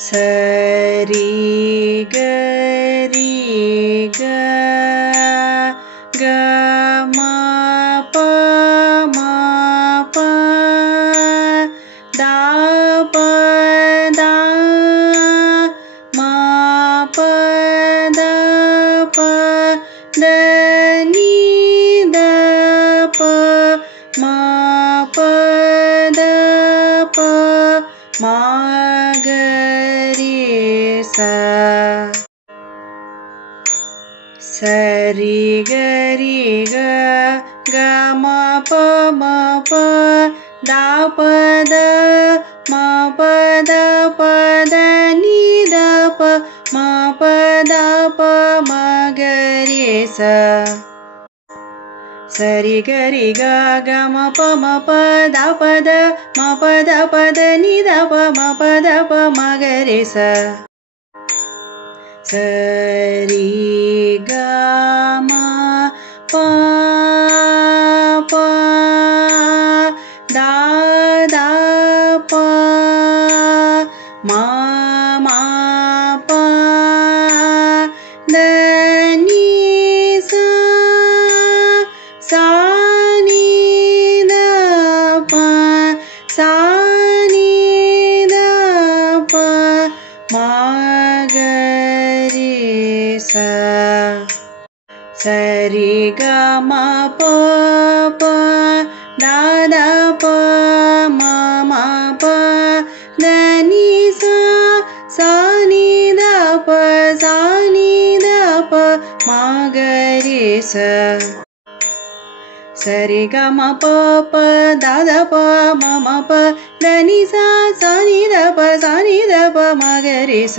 சரி கரி க க ம ப ம ப த ப த ம ப த ப த நீ த ப ம ப த ப ம க ரி ச சரி கரி க க ம ப ம ப த ப த ம ப த ப த நீ த ப ம ப த ப ம க ரி ச சரி கரி க க ம ப ம ப த ப த ம ப த ப த நீ த ப ம ப த ப ம க ரி ச சரி க ம ப ப த த ப ம ம ப த நீ ச ச நீ த ப ச நீ த ப ம க ரி ச சரி க ம ப ப த த ப ம ம ப த நீ ச ச நீ த ப ச நீ த ப ம க ரி ச சரி க ம ப ப த த ப ம ம ப த நீ ச ச நீ த ப ச நீ த ப ம க ரி ச